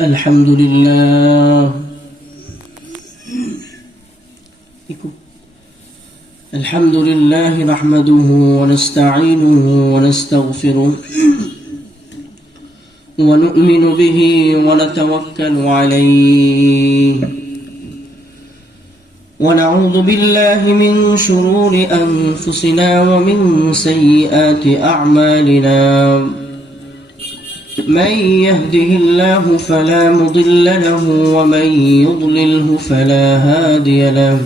الحمد لله الحمد لله نحمده ونستعينه ونستغفره ونؤمن به ونتوكل عليه ونعوذ بالله من شرور أنفسنا ومن سيئات أعمالنا من يهده الله فلا مضل له ومن يضلله فلا هادي له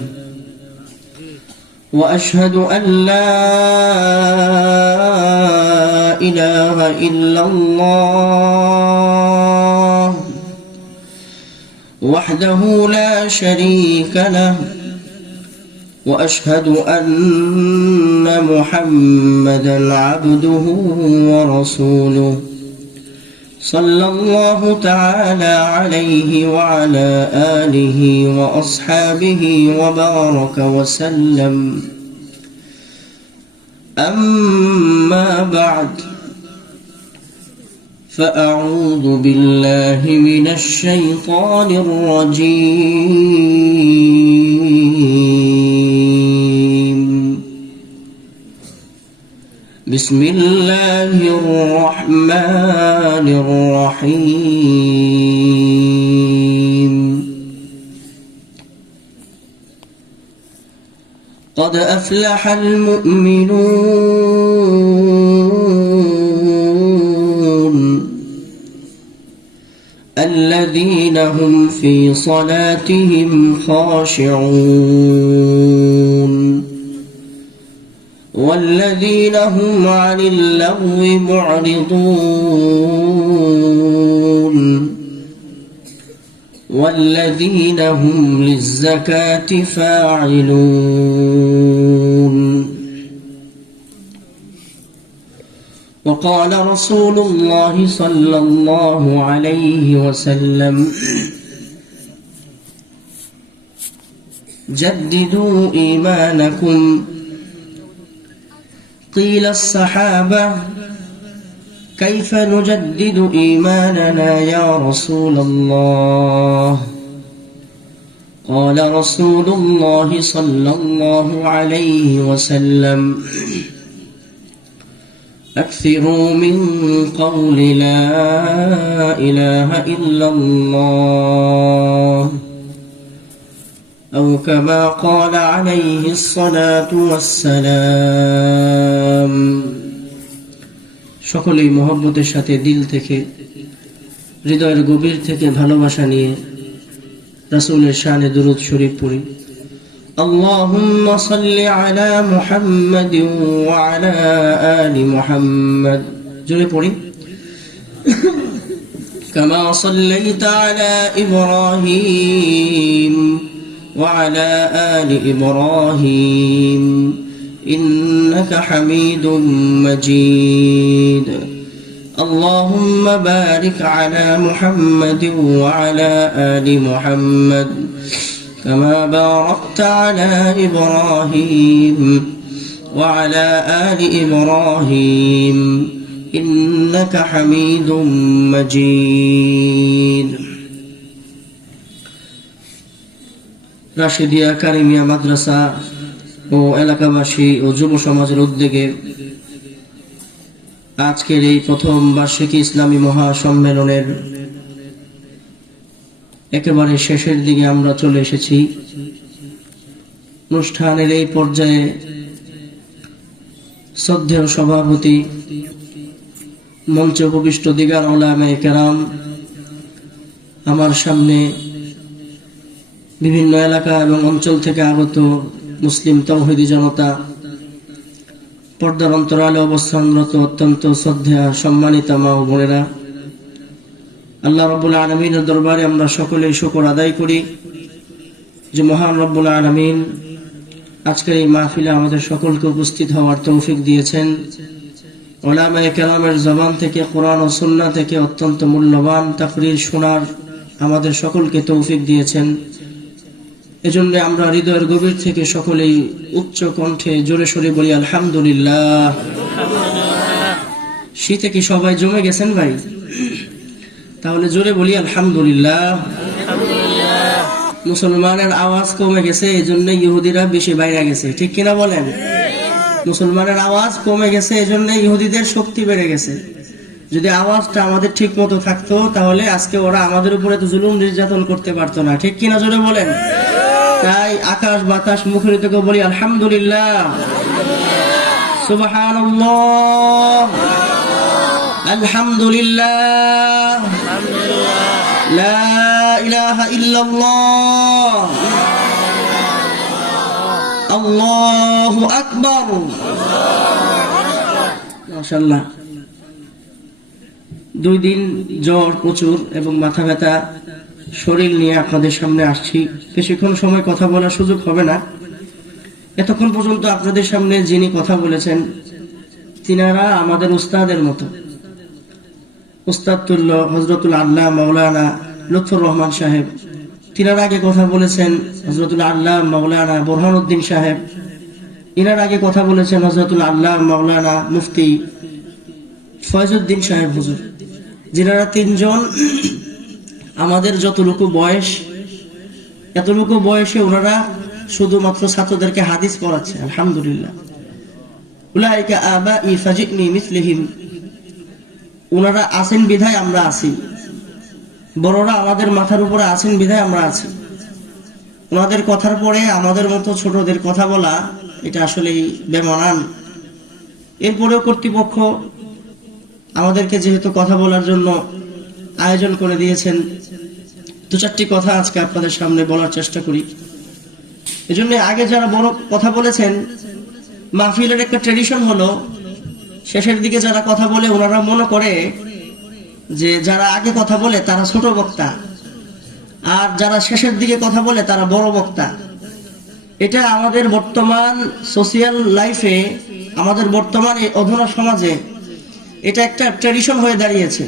وأشهد أن لا إله إلا الله وحده لا شريك له وأشهد أن محمدا عبده ورسوله صلى الله تعالى عليه وعلى آله وأصحابه وبارك وسلم أما بعد فأعوذ بالله من الشيطان الرجيم بسم الله الرحمن الرحيم قد أفلح المؤمنون الذين هم في صلاتهم خاشعون والذين هم عن اللغو معرضون والذين هم للزكاة فاعلون وقال رسول الله صلى الله عليه وسلم جددوا إيمانكم قيل الصحابة كيف نجدد إيماننا يا رسول الله قال رسول الله صلى الله عليه وسلم أكثروا من قول لا إله إلا الله أو كما قال عليه الصلاة والسلام সকলেই মহব্বতের সাথে দিল থেকে হৃদয়ের গভীর থেকে ভালোবাসা নিয়ে রাসূলের শানে দুরূদ শরীফ পড়ি আল্লাহুম্মা সাল্লি আলা মুহাম্মাদিন ওয়া আলা আলি মুহাম্মাদ জোরে পড়ি কামা সাল্লাইতা আলা ইব্রাহিম ওয়া আলা আলি ইব্রাহিম إنك حميد مجيد اللهم بارك على محمد وعلى آل محمد كما باركت على إبراهيم وعلى آل إبراهيم إنك حميد مجيد রাশিদিয়া কারিমিয়া মাদ্রাসা ও এলাকাবাসী ও যুব সমাজের উদ্যোগে আজকের এই প্রথম বার্ষিকী ইসলামী মহাসম্মেলনের একেবারে শেষের দিকে আমরা চলে এসেছি। অনুষ্ঠানের এই পর্যায়ে শ্রদ্ধেয় সভাপতি, মঞ্চে উপবিষ্ট দিগার উলামায়ে কেরাম, আমার সামনে বিভিন্ন এলাকা এবং অঞ্চল থেকে আগত মুসলিম তাওহীদি জনতা, পর্দার অন্তরালে অবস্থানরত অত্যন্ত শ্রদ্ধেয় সম্মানিতা মা ও বোনেরা, আল্লাহ রাব্বুল আলামিনের দরবারে আমরা সকলেই শুকর আদায় করি যে মহান রব্বুল আলামিন আজকের এই মাহফিলে আমাদের সকলকে উপস্থিত হওয়ার তৌফিক দিয়েছেন। উলামায়ে কেরামের জবান থেকে কোরআন ও সুন্নাহ থেকে অত্যন্ত মূল্যবান তাকরীর শোনার আমাদের সকলকে তৌফিক দিয়েছেন। এজন্য আমরা হৃদয়ের গভীর থেকে সকলেই উচ্চ কণ্ঠে জোরে সোরে বলি আলহামদুলিল্লাহ। শীতে কি সবাই জমে গেছেন ভাই? তাহলে জোরে বলি আলহামদুলিল্লাহ। মুসলমানের আওয়াজ কমে গেছে, এই জন্য ইহুদিরা বেশি বাইরে গেছে, ঠিক কিনা বলেন? মুসলমানের আওয়াজ কমে গেছে, এই জন্য ইহুদিদের শক্তি বেড়ে গেছে। যদি আওয়াজটা আমাদের ঠিক মতো থাকতো তাহলে আজকে ওরা আমাদের উপরে তো জুলুম নির্যাতন করতে পারতো না, ঠিক কিনা জোরে বলেন? তাই আকাশ বাতাস মুখরিত করে বলি আলহামদুলিল্লাহ, সুবহানাল্লাহ, আলহামদুলিল্লাহ, লা ইলাহা ইল্লাল্লাহ, আল্লাহু আকবার। মাশাআল্লাহ। 2 দিন জ্বর প্রচুর এবং মাথা ব্যথা, শরীর নিয়ে আপনাদের সামনে আসছি। বেশিক্ষণ সময় কথা বলার সুযোগ হবে না। এতক্ষণ পর্যন্ত আপনাদের সামনে যিনি কথা বলেছেন তিনারা আমাদের উস্তাদের মতো, উস্তাদ তুল্য হযরতুল আল্লাহ মাওলানা লুৎফর রহমান সাহেব। তিনার আগে কথা বলেছেন হযরতুল আল্লাহ মাওলানা বুরহানুদ্দিন সাহেব। ইনার আগে কথা বলেছেন হযরতুল আল্লাহ মাওলানা মুফতি ফয়জউদ্দিন সাহেব হুজুর। যিনারা 3 জন আমাদের যতটুকু বয়স, এতটুকু বয়সে ওনারা শুধুমাত্র ছাত্রদেরকে হাদিস পড়াচ্ছে। আলহামদুলিল্লাহ। উলাইকা আবাই ফাজিনি মিসলিহিম। ওনারা আছেন বিধায় আমরা আছি, বড়রা আমাদের মাথার উপরে আছেন বিধায় আমরা আছি। ওনাদের কথার পরে আমাদের মতো ছোটদের কথা বলা এটা আসলেই বেমানান। এরপরেও কর্তৃপক্ষ আমাদেরকে যেহেতু কথা বলার জন্য আয়োজন করে দিয়েছেন, 2-4টি কথা আজকে আপনাদের সামনে বলার চেষ্টা করি। এজন্য আগে যারা বড় কথা বলেছেন, মাহফিলের একটা ট্রেডিশন হলো শেষের দিকে যারা কথা বলে ওনারা মনে করে যে যারা আগে কথা বলে তারা ছোট বক্তা, আর যারা শেষের দিকে কথা বলে তারা বড় বক্তা। এটা আমাদের বর্তমান সোশিয়াল লাইফে, আমাদের বর্তমান এই অধুনা সমাজে এটা একটা ট্রেডিশন হয়ে দাঁড়িয়েছে।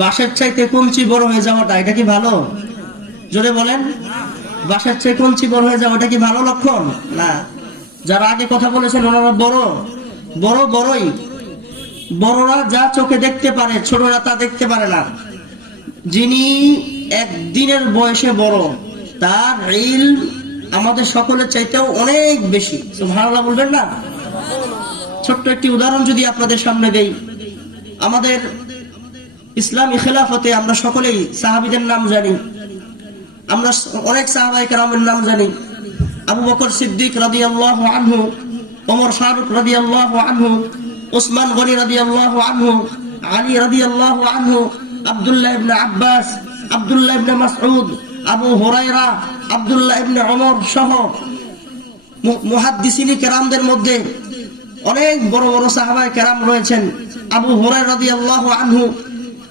বাঁশের চাইতে কঞ্চি বড় হয়ে যাওয়াটা এটা কি ভালো? জোরে বলেন। বাঁশের চাইতে কঞ্চি বড় হয়ে যাওয়াটা কি ভালো লক্ষণ? না। যারা আগে কথা বলেছেন ওনারা বড়ই। বড়রা যা চোখে দেখতে পারে ছোটরা তা দেখতে পারে না। যিনি একদিনের বয়সে বড়, তার ইলম আমাদের সকলের চাইতেও অনেক বেশি। সুবহানাল্লাহ বলবেন না? ছোট্ট একটি উদাহরণ যদি আপনাদের সামনে দেই, আমাদের ইসলামী খেলাফতে আমরা সকলেই সাহাবীদের নাম জানি, আমরা অনেক সাহাবায়ে কেরামের নাম জানি। আবু বকর সিদ্দিক রাদিয়াল্লাহু আনহু, ওমর ফারুক রাদিয়াল্লাহু আনহু, উসমান গনি রাদিয়াল্লাহু আনহু, আলী রাদিয়াল্লাহু আনহু, আব্দুল্লাহ ইবনে আব্বাস, আব্দুল্লাহ ইবনে মাসউদ, আবু হুরায়রা, আব্দুল্লাহ ইবনে ওমর সহ মুহাদ্দিসিনে কেরামদের মধ্যে অনেক বড় বড় সাহাবায়ে কেরাম রয়েছেন। আবু হুরায়রা রাদিয়াল্লাহু আনহু,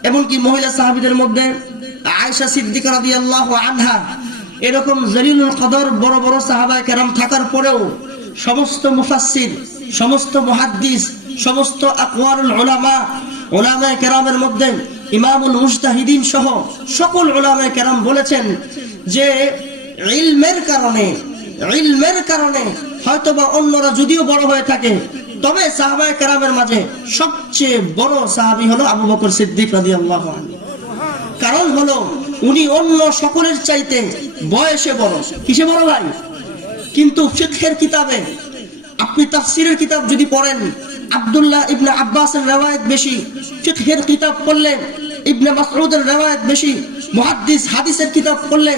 এমনকি মহিলা সাহাবীদের মধ্যে আয়েশা সিদ্দিকা রাদিয়াল্লাহু আনহা, এরকম জলিলুল কদর বড় বড় সাহাবায়ে কেরাম থাকার পরেও সমস্ত মুফাসসির, সমস্ত মুহাদ্দিস, সমস্ত আকওয়ারুল উলামায়ে কেরামের মধ্যে ইমামুল মুজতাহিদিন সহ সকল উলামায়ে কেরাম বলেছেন যে ইলমের কারণে হয়তোবা অন্যরা যদিও বড় হয়ে থাকে, তবে সাহাবায়ে কেরামের মাঝে সবচেয়ে বড় সাহাবী হলো আবু বকর সিদ্দিক রাদিয়াল্লাহু আনহু। কারণ হলো উনি অন্য সকলের চাইতে বয়সে বড়। কিসে বড় ভাই? কিন্তু ফিকহের কিতাবে, আপনি তাফসীরের কিতাব যদি পড়েন, আব্দুল্লাহ ইবনে আব্বাসের riwayat বেশি। ফিকহের কিতাব পড়লে ইবনে মাসউদের riwayat বেশি। মুহাদ্দিস হাদিসের কিতাব পড়লে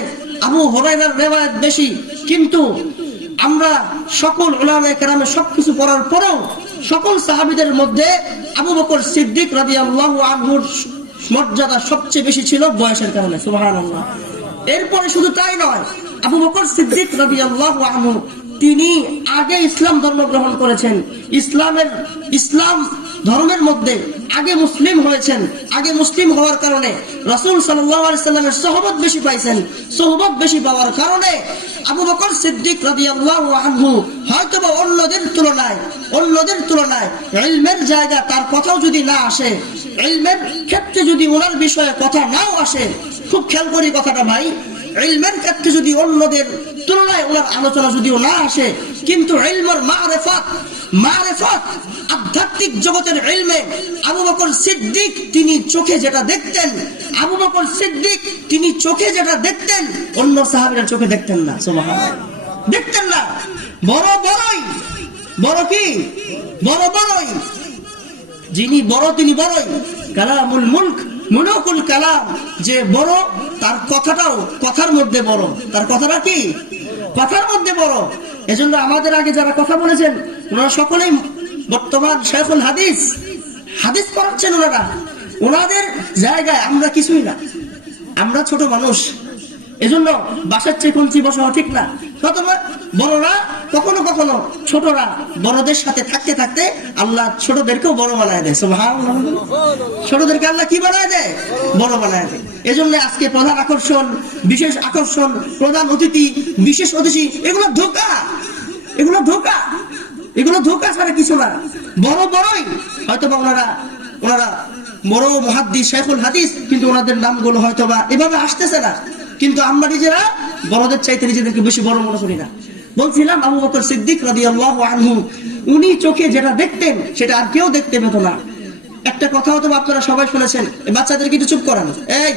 আবু হুরায়রার riwayat বেশি। কিন্তু আমরা সকল উলামায়ে কেরামের সবকিছু পড়ার পরেও সকল সাহাবীদের মধ্যে আবু বকর সিদ্দিক রাদিয়াল্লাহু আনহুর মর্যাদা সবচেয়ে বেশি ছিল বয়সের কারণে। সুবহানাল্লাহ। এরপরে শুধু তাই নয়, আবু বকর সিদ্দিক রাদিয়াল্লাহু আনহু তিনি আগে ইসলাম ধর্ম গ্রহণ করেছেন। ইসলাম ধর্মের মধ্যে আগে মুসলিম হয়েছেন। আগে মুসলিম হওয়ার কারণে রাসূল সাল্লাল্লাহু আলাইহি সাল্লামের সোহবত বেশি পাইছেন। সোহবত বেশি পাওয়ার কারণে আবু বকর সিদ্দিক রাদিয়াল্লাহু আনহু হয়তোবা অন্যদের তুলনায় ইলমের জায়গা তার কথাও যদি না আসে, ইলমের ক্ষেত্রে যদি ওনার বিষয়ে কথা নাও আসে, খুব খেয়াল করি কথাটা ভাই, ইলমের ক্ষেত্রে যদি অন্যদের তুলনায় ওনার আলোচনা যদিও না আসে, কিন্তু ইলমুল মারিফাত আধ্যাত্মিক জগতের ইলমে আবু বকর সিদ্দিক তিনি চোখে যেটা দেখতেন, আবু বকর সিদ্দিক তিনি চোখে যেটা দেখতেন অন্য সাহাবীরা চোখে দেখতেন না। সুবহানাল্লাহ, দেখতেন না। বড়ই যিনি বড় তিনি বড়ই। কালামুল মুলক মুলুকুল কালাম, যে বড় তার কথাটাও কথার মধ্যে বড়, তার কথাটা কি কথার মধ্যে বড়। এজন্য আমাদের আগে যারা কথা বলেছেন ওনারা সকলেই বর্তমান শাইখুল হাদিস পড়াচ্ছেন। ওনাদের জায়গায় আমরা কিছুই না, আমরা ছোট মানুষ। এজন্য বাসার চেয়ে কঞ্চি বসা ঠিক না। বড়রা কখনো কখনো ছোটরা বড়দের সাথে থাকতে থাকতে আল্লাহ ছোটদেরকেও বড় বানায় দেয়। সুবহানাল্লাহ, ছোটদেরকে আল্লাহ কি বানায় দেয়? বড় বানায় দেয়। এজন্য আজকে প্রধান আকর্ষণ, বিশেষ আকর্ষণ, প্রধান অতিথি, বিশেষ অতিথি, এগুলো ধোঁকা ছাড়া কিছু না। বড়ই হয়তো বা ওনারা বড় মুহাদ্দিস, শাইখুল হাদিস, কিন্তু ওনাদের নামগুলো হয়তো বা এভাবে আসতেছে না। কিন্তু আমরা নিজেরা বড়দের চাইতে নিজেদেরকে বেশি বড় মনে করি না। বলছিলাম আবু বকর সিদ্দিক রাদিয়াল্লাহু আনহু উনি চোখে যেটা দেখতেন সেটা আর কেউ দেখতে পেত না। একটা কথা হয়তো আপনারা সবাই শুনেছেন, বাচ্চাদেরকে একটু চুপ করান। এই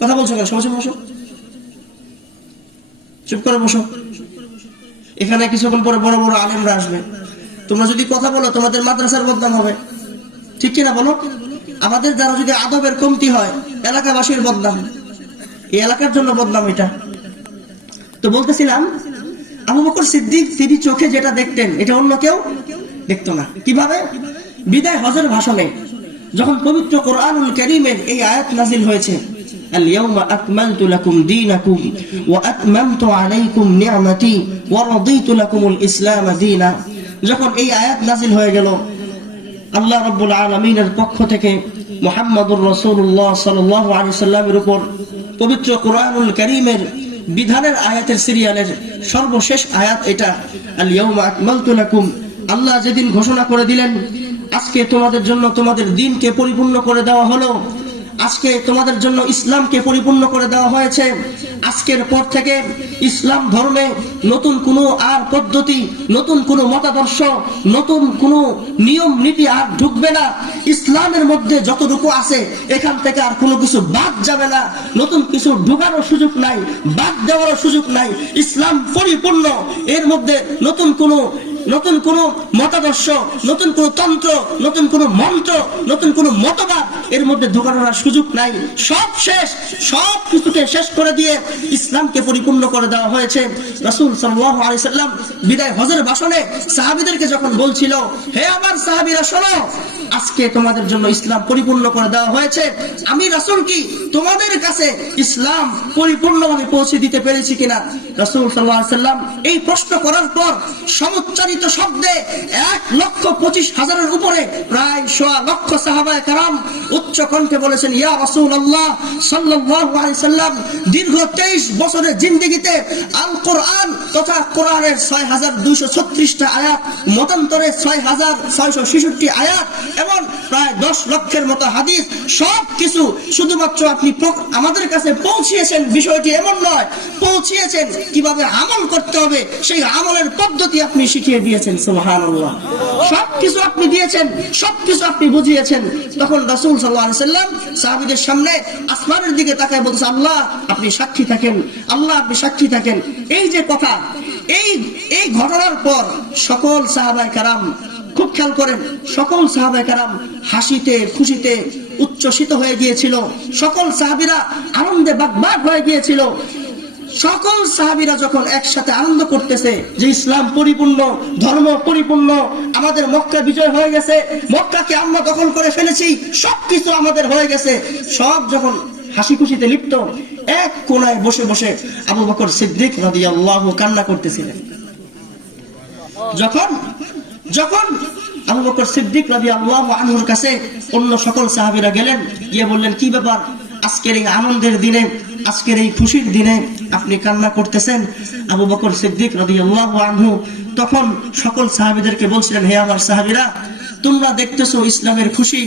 কথা বলছো কেন? সবাই বসো, চুপ করে বসো। এখানে কিছুক্ষণ পরে বড় বড় আলেমরা আসবে। তোমরা যদি কথা বলো তোমাদের মাদ্রাসার বদনাম হবে, ঠিক কিনা বলো? আমাদের দ্বারা যদি আদবের কমতি হয় এলাকাবাসীর বদনাম, এই এলাকার জন্য বদনাম এটা। তো বলতেছিলাম আবু বকর সিদ্দিক তিনি চোখে যেটা দেখতেন এটা অন্য কেউ দেখতো না। কিভাবে? বিদায় হজের ভাষণে যখন পবিত্র কোরআনুল কারীমের এই আয়াত নাযিল হয়েছে, আল ইয়াউমা আকমালতু লাকুম দীনাকুম ওয়া আতমামতু আলাইকুম নি'মাতি ওয়া রাদিতু লাকুমুল ইসলাম দীনা, যখন এই আয়াত নাযিল হয়ে গেল আল্লাহ রাব্বুল আলামিনের পক্ষ থেকে মুহাম্মদুর রাসূলুল্লাহ সাল্লাল্লাহু আলাইহি সাল্লামের উপর পবিত্র কোরআনুল কারীমের বিধানের আয়াতের সিরিয়ালের সর্বশেষ আয়াত এটা, আল ইয়াউমা আকমালতু লাকুম। আল্লাহ যেদিন ঘোষণা করে দিলেন আজকে তোমাদের জন্য তোমাদের দ্বীনকে পরিপূর্ণ করে দেওয়া হলো, আজকে তোমাদের জন্য ইসলামকে পরিপূর্ণ করে দেওয়া হয়েছে, আজকের পর থেকে ইসলাম ধর্মে নতুন কোনো আর পদ্ধতি, নতুন কোনো মতাদর্শ, নতুন কোনো নিয়ম নীতি আর ঢুকবে না। ইসলামের মধ্যে যতটুকু আছে এখান থেকে আর কোনো কিছু বাদ যাবে না। নতুন কিছু ঢোকারও সুযোগ নাই, বাদ দেওয়ারও সুযোগ নাই। ইসলাম পরিপূর্ণ, এর মধ্যে নতুন কোনো মতাদর্শ, নতুন কোনো তন্ত্র, নতুন কোনো মন্ত্র, নতুন কোনো মতবাদ এর মধ্যে ঢোকানোর সুযোগ নাই। সব শেষ, সব কিছুকে শেষ করে দিয়ে ইসলামকে পরিপূর্ণ করে দেওয়া হয়েছে। রাসূল সাল্লাল্লাহু আলাইহি সাল্লাম বিদায় হজের ভাষণে সাহাবীদেরকে যখন বলছিল, হে আমার সাহাবীরা শোনো, আজকে তোমাদের জন্য ইসলাম পরিপূর্ণ করে দেওয়া হয়েছে। আমি রাসূল কি তোমাদের কাছে ইসলাম পরিপূর্ণভাবে পৌঁছে দিতে পেরেছি কিনা? রাসূল সাল্লাল্লাহু আলাইহি সাল্লাম এই প্রশ্ন করার পর সমুচ্চারিত শব্দে 1,25,000-এর উপরে প্রায় 1.25 লক্ষ সাহাবায়ে কেরাম উচ্চ কণ্ঠে বলেছেন, ইয়া রাসূলুল্লাহ সাল্লাল্লাহু আলাইহি সাল্লাম, দীর্ঘ 23 বছরের জিন্দেগিতে আল কোরআন তথা কোরআনের 6,236টা আয়াত, মতান্তরে 6,666 আয়াত এবং প্রায় 10 লক্ষের মতো হাদিস, সব কিছু শুধুমাত্র আপনি আমাদের কাছে পৌঁছিয়েছেন। বিষয়টি এমন নয়, পৌঁছিয়েছেন কিভাবে আমল করতে হবে সেই আমলের পদ্ধতি আপনি শিখিয়ে দিয়েছেন। সুবহানাল্লাহ, সবকিছু আপনি দিয়েছেন, সবকিছু আপনি বুঝিয়েছেন। তখন রাসূল সাল্লাল্লাহু আলাইহি সাল্লাম সাহাবীদের সামনে আসমানের দিকে তাকায় বলছে, আল্লাহ আপনি সাক্ষী থাকেন, আল্লাহ আপনি সাক্ষী থাকেন। এই যে কথা, এই ঘটনার পর সকল সাহাবায়ে কেরাম, খুব খেয়াল করেন, সকল সাহাবায়ে কেরাম হাসিতে খুশিতে উচ্ছ্বসিত হয়ে গিয়েছিল। সকল সাহাবীরা আনন্দে বাগবাগ হয়ে গিয়েছিল। সকল সাহাবীরা যখন একসাথে আনন্দ করতেছে যে ইসলাম পরিপূর্ণ, ধর্ম পরিপূর্ণ, আমাদের মক্কা বিজয় হয়ে গেছে, মক্কাকে আমরা দখল করে ফেলেছি, সবকিছু আমাদের হয়ে গেছে, সব যখন হাসি খুশিতে লিপ্ত, এক কোণায় বসে বসে আবু বকর সিদ্দিক রাদিয়াল্লাহু কান্না করতেছিলেন। যখন আবু বকর সিদ্দিক রাদিয়াল্লাহু আনহুর কাছে অন্য সকল সাহাবীরা গেলেন, গিয়ে বললেন, কি ব্যাপার, আজকের এই আনন্দের দিনে, আজকের এই খুশির দিনে আপনি কান্না করতেছেন? আবু বকর সিদ্দিক রাদিয়াল্লাহু আনহু তখন সকল সাহাবীদেরকে বলছিলেন, হে আমার সাহাবীরা, তোমরা দেখতেছো ইসলামের খুশি,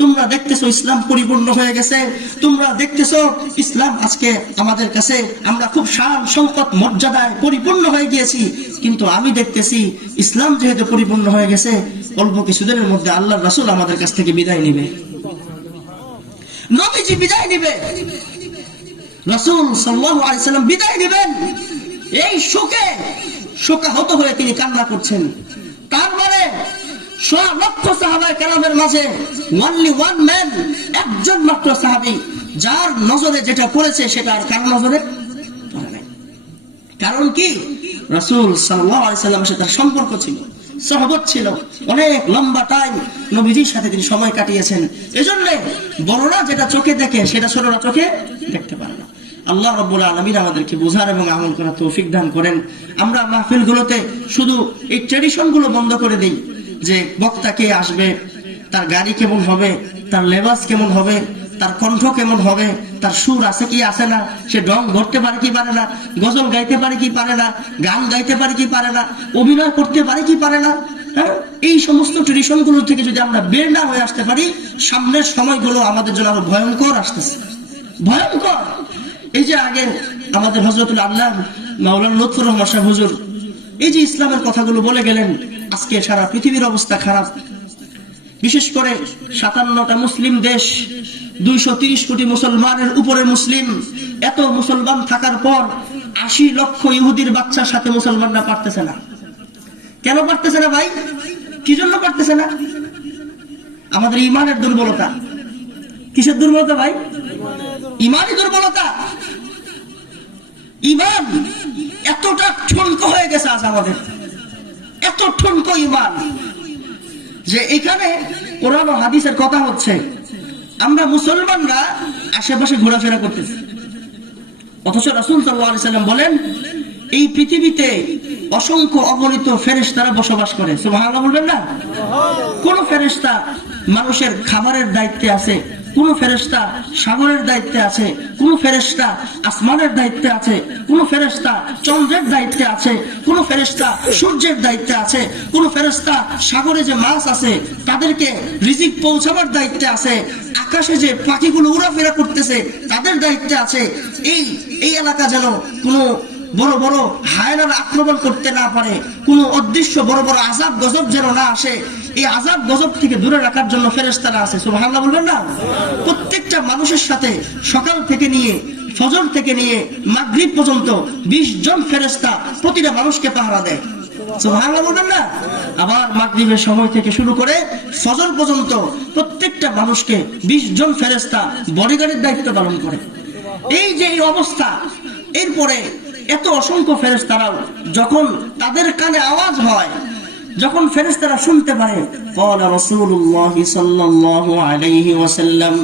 তোমরা দেখতেছো ইসলাম পরিপূর্ণ হয়ে গেছে, তোমরা দেখতেছো ইসলাম আজকে আমাদের কাছে আমরা খুব শান শৌকত মর্যাদায় পরিপূর্ণ হয়ে গিয়েছি। কিন্তু আমি দেখতেছি ইসলাম যেহেতু পরিপূর্ণ হয়ে গেছে, অল্প কিছুদিনের মধ্যে আল্লাহর রাসূল আমাদের কাছ থেকে বিদায় নিবে, নবীজি বিদায় নিবে, রাসূল সাল্লাল্লাহু আলাইহি ওয়াসাল্লাম বিদায় নেবেন। এই শোকে শোকাহত হয়ে তিনি কান্না করছেন। তার মানে লক্ষ সাহাবায়ে কেরামের মাঝে অনলি ওয়ান ম্যান, একজন মাত্র সাহাবী যার নজরে যেটা পড়েছে সেটা আর কারো নজরে পড়ে নাই। কারণ কি? রাসূল সাল্লাল্লাহু আলাইহি ওয়াসাল্লামের সাথে তার সম্পর্ক ছিল, সহবত ছিল, অনেক লম্বা টাইম নবীজির সাথে তিনি সময় কাটিয়েছেন। এজন্য বড়রা যেটা চোখে দেখে সেটা ছোটরা চোখে দেখতে পারে না। আল্লাহ রাব্বুল আলামিন আমাদেরকে বোঝার এবং আমল করার তৌফিক দান করেন। আমরা মাহফিলগুলোতে শুধু এই ট্র্যাডিশনগুলো বন্ধ করে দেই যে বক্তা কে আসবে, তার গাড়ি কেমন হবে, তার লেবাস কেমন হবে, তার কণ্ঠ কেমন হবে, তার সুর আছে কি আছে না, সে ডং ধরতে পারে কি পারে না, গজল গাইতে পারে কি পারে না, গান গাইতে পারে কি পারে না, অভিনয় করতে পারে কি পারে না। হ্যাঁ, এই সমস্ত ট্রেডিশনগুলো থেকে যদি আমরা বের না হয়ে আসতে পারি, সামনের সময়গুলো আমাদের জন্য আরো ভয়ঙ্কর আসতেছে, ভয়ঙ্কর। এই যে আগে আমাদের হযরতুল আল্লাহ মাওলানা লুৎফুর রহমান সাহেব হুজুর এই যে ইসলামের কথাগুলো বলে গেলেন, আজকে সারা পৃথিবীর অবস্থা খারাপ। বিশেষ করে 57টা মুসলিম দেশ, 230 কোটি মুসলমানের উপরে মুসলিম, এত মুসলমান থাকার পর 80 লক্ষ ইহুদির বাচ্চার সাথে মুসলমানরা পারতেছে না। কেন পারতেছে না ভাই? কি জন্য পারতেছে না? আমাদের ইমানের দুর্বলতা। কিসের দুর্বলতা ভাই? ইমানই দুর্বলতা। ইমান এতটা ঠুনকো হয়ে গেছে আজ আমাদের, এত ঠুনকো ইমান যে এখানে কোরআন ও হাদিসের কথা হচ্ছে, আমরা মুসলমানরা আশেপাশে ঘোরাফেরা করতেছি, অথচ রাসূল সাল্লাল্লাহু আলাইহি ওয়াসাল্লাম বলেন এই পৃথিবীতে অসংখ্য অগণিত ফেরেশতারা বসবাস করে। সুবহানাল্লাহ বলবেন না? কোন ফেরেশতা মানুষের খাবারের দায়িত্বে আছে, কোন ফেরেশতা সাগরের দায়িত্বে আছে, কোন ফেরেশতা আসমানের দায়িত্বে আছে, কোন ফেরেশতা চন্দ্রের দায়িত্বে আছে, কোন ফেরেশতা সূর্যের দায়িত্বে আছে, কোন ফেরেশতা সাগরে যে মাছ আছে তাদেরকে রিজিক পৌঁছাবার দায়িত্বে আছে, আকাশে যে পাখিগুলো উড়াফেরা করতেছে তাদের দায়িত্বে আছে। এই এলাকা যেন কোনো বড় বড় হায়নার আক্রমণ করতে না পারে, কোনো অদৃশ্য বড় বড় আযাব গজব যেন না আসে, এই আযাব গজব থেকে দূরে রাখার জন্য ফেরেশতারা আছে। সুবহানাল্লাহ বলবেন না? প্রত্যেকটা মানুষের সাথে সকাল থেকে নিয়ে ফজর থেকে নিয়ে মাগরিব পর্যন্ত 20 জন ফেরেশতা প্রতিটা মানুষকে পাহারা দেয়। সুবহানাল্লাহ বলবেন না? আবার মাগরিবের সময় থেকে শুরু করে ফজর পর্যন্ত প্রত্যেকটা মানুষকে 20 জন ফেরেশতা বডিগার্ডের দায়িত্ব পালন করে। এই যে এই অবস্থা, এরপরে এত অসংখ্য ফেরেশতারাও যখন তাদের কানে আওয়াজ হয়, যখন ফেরেশতারা শুনতে পারে, ক্বালা রাসূলুল্লাহ সাল্লাল্লাহু আলাইহি ওয়াসাল্লাম,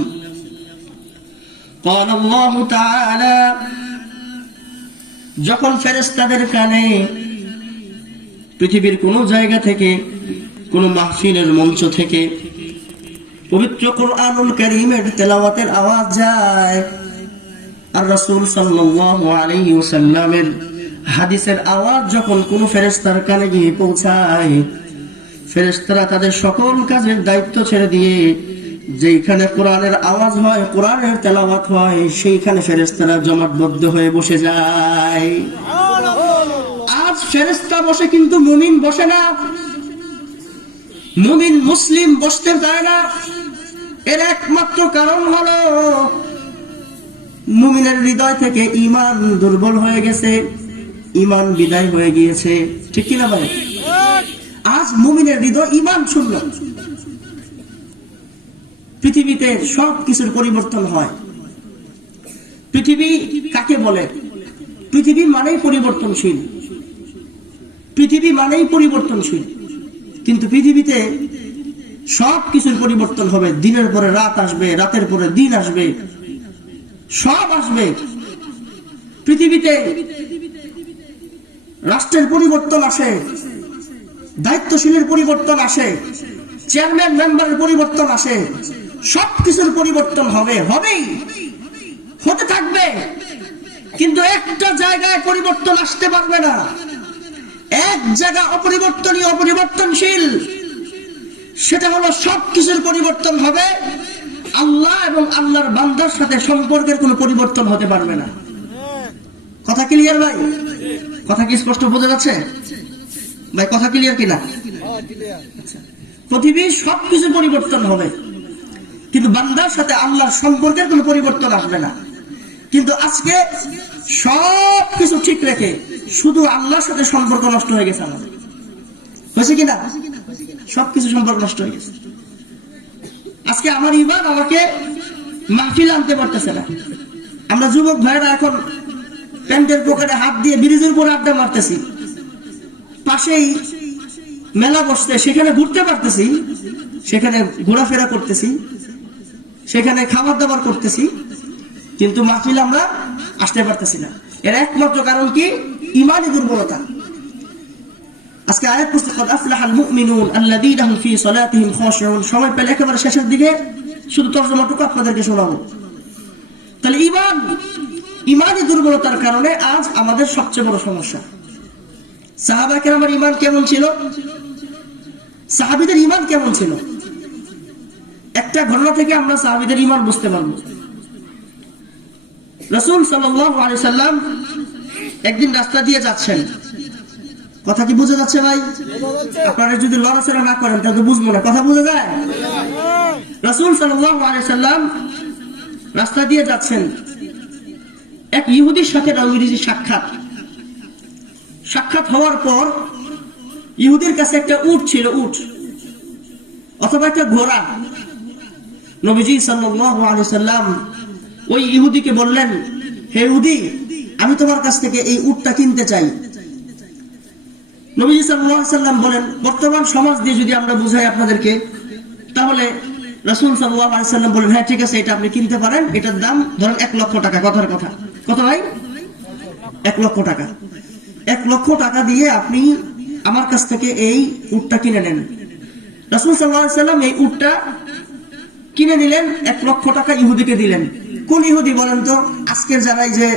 ক্বালা আল্লাহু তাআলা, যখন ফেরেশতাদের কানে পৃথিবীর কোন জায়গা থেকে, কোন মাহফিলের মঞ্চ থেকে পবিত্র কুরআনুল কারীমের তেলাওয়াতের আওয়াজ যায়, আর রাসূল সাল্লাল্লাহু আলাইহি ওয়াসাল্লামের হাদিসের আওয়াজ যখন কোন ফেরেশতার কানে গিয়ে পৌঁছায়, ফেরেশতারা তাদের সকল কাজের দায়িত্ব ছেড়ে দিয়ে যেখানে কোরআনের আওয়াজ হয়, কোরআনের তেলাওয়াত হয়, সেইখানে ফেরেশতারা জমাটবদ্ধ হয়ে বসে যায়। আজ ফেরেশতা বসে কিন্তু মুমিন বসে না, মুমিন মুসলিম বসতে চায় না। এর একমাত্র কারণ হলো মুমিনের হৃদয় থেকে ঈমান দুর্বল হয়ে গেছে, ঈমান বিদায় হয়ে গিয়েছে। ঠিক কিনা ভাই? আজ মুমিনের হৃদয় ঈমান শূন্য। পৃথিবীতে সব কিছুর পরিবর্তন হয়। পৃথিবী কাকে বলে? পৃথিবী মানেই পরিবর্তনশীল, পৃথিবী মানেই পরিবর্তনশীল। কিন্তু পৃথিবীতে সব কিছুর পরিবর্তন হবে। দিনের পরে রাত আসবে, রাতের পরে দিন আসবে, সব আসবে। পৃথিবীতে রাষ্ট্রের পরিবর্তন আসে, দায়িত্বশীলের পরিবর্তন আসে, চেয়ারম্যান মেম্বারের পরিবর্তন আসে, সবকিছুর পরিবর্তন হবে, হবেই, হতে থাকবে। কিন্তু একটা জায়গায় পরিবর্তন আসতে পারবে না। এক জায়গা অপরিবর্তনীয়, অপরিবর্তনশীল, সেটা হলো সবকিছুর পরিবর্তন হবে, আল্লাহ এবং আল্লাহর বান্দার সাথে সম্পর্কের কোনো পরিবর্তন হতে পারবে না। কথা ক্লিয়ার ভাই? কথা কি স্পষ্ট বোঝা যাচ্ছে ভাই? কথা ক্লিয়ার কিনা? পৃথিবীর সবকিছু পরিবর্তন হবে, কিন্তু বান্দার সাথে আল্লাহর সম্পর্কের কোনো পরিবর্তন আসবে না। কিন্তু আজকে সবকিছু ঠিক রেখে শুধু আল্লাহর সাথে সম্পর্ক নষ্ট হয়ে গেছে আমাদের। হয়েছে কিনা? সবকিছু সম্পর্ক নষ্ট হয়ে গেছে। আজকে আমার ইমান আমাকে মাহফিল আনতে পারতেছে না। আমরা যুবক ভাইরা এখন প্যান্টের পকেটে হাত দিয়ে ব্রিজের উপর আড্ডা মারতেছি, পাশেই মেলা বসতে সেখানে ঘুরতে পারতেছি, সেখানে ঘোরাফেরা করতেছি, সেখানে খাবার দাবার করতেছি, কিন্তু মাহফিল আমরা আসতে পারতেছি না। এর একমাত্র কারণ কি? ইমানি দুর্বলতা। আজকে আয়াত পুস্তক আফলাহাল মুমিনুন আল্লাযীনা হুম ফি সালাতিহিম খাশিউন, সময় পেলে একেবারে শেষের দিকে শুধু তরজমাটুকু আপনাদেরকে শোনাবো। তাহলে ইমানি দুর্বলতার কারণে আজ আমাদের সবচেয়ে বড় সমস্যা। সাহাবা কেরামের ঈমান কেমন ছিল? সাহাবীদের ঈমান কেমন ছিল? একটা ঘটনা থেকে আমরা সাহাবীদের ঈমান বুঝতে পারবো। রাসূল সাল্লাল্লাহু আলাইহি সাল্লাম একদিন রাস্তা দিয়ে যাচ্ছেন। কথা কি বুঝা যাচ্ছে ভাই? আপনারা যদি লড়াচড়া না করেন তাহলে বুঝবো না। কথা বুঝা যায়? রাসূল সাল্লাল্লাহু আলাইহি সাল্লাম রাস্তা দিয়ে যাচ্ছেন, এক ইহুদির সাথে নবীজির সাক্ষাৎ হওয়ার পর ইহুদির কাছে একটা উট ছিল, উট অথবা একটা ঘোড়া। নবীজি সাল্লাল্লাহু আলাইহি সাল্লাম ওই ইহুদিকে বললেন, হে ইহুদি, আমি তোমার কাছ থেকে এই উটটা কিনতে চাই। নবীজি সাল্লাল্লাহু আলাইহি সাল্লাম বলেন, বর্তমান সমাজ দিয়ে যদি আমরা বুঝাই আপনাদেরকে, তাহলে রাসূল সাল্লাল্লাহু আলাইহি সাল্লাম বলেন, হ্যাঁ ঠিক আছে, এটা আপনি কিনতে পারেন, এটার দাম ধরেন 1 লক্ষ টাকা। কথার কথা কত ভাই? 1 লক্ষ টাকা। 1 লক্ষ টাকা দিয়ে আপনি আমার কাছ থেকে এই উটটা কিনে নেন। রাসূল সাল্লাল্লাহু আলাইহি সাল্লাম এই উটটা কিনে নিলেন, 1 লক্ষ টাকা ইহুদিকে দিলেন। কোন ইহুদি বলেন তো? আজকের যারা এই যে